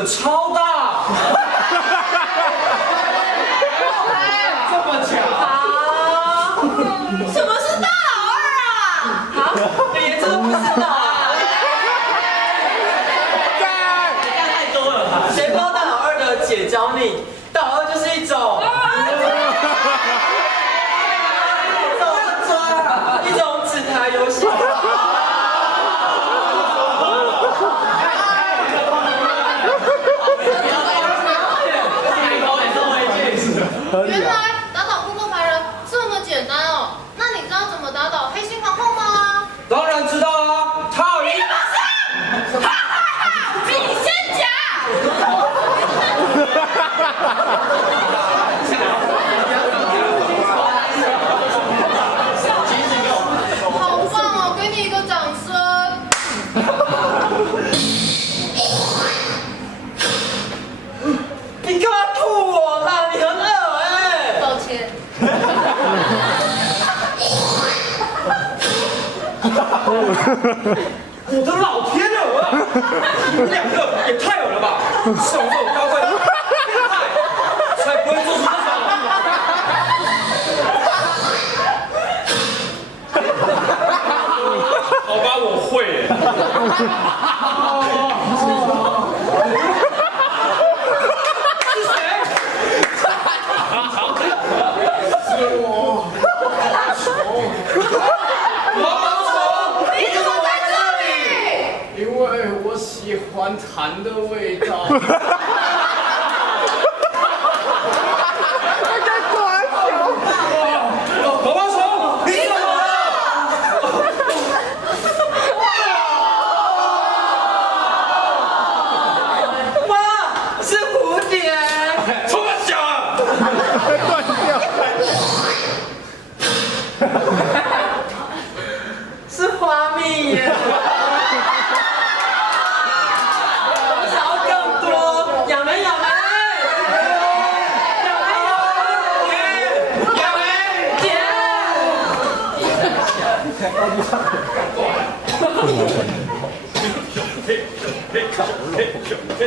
的超大。这么巧？啊？什么是大老二啊？啊？你连这都不知道啊？太多了吧？谁不知道大老二的？姐教你，大老二就是一种。一种纸牌游戏。原来打倒扑克牌人这么简单哦！那你知道怎么打倒黑心皇后吗？当然知道啊，他有一。哈哈哈！比你先讲。好棒哦！给你一个掌声。你干嘛吐我啦？你很恶哎！抱歉。我的老天鹅啊！你们两个也太恶了吧！像我这种高贵的变态，才不会做出这种。好吧，我会耶。是谁？是我。你怎么在这里？因为我喜欢痰的味道。毛毛虫，你怎么了？哇，是蝴蝶。冲我小啊！断掉。是花蜜耶！我想要更多，养没养没？养没姐？嘿，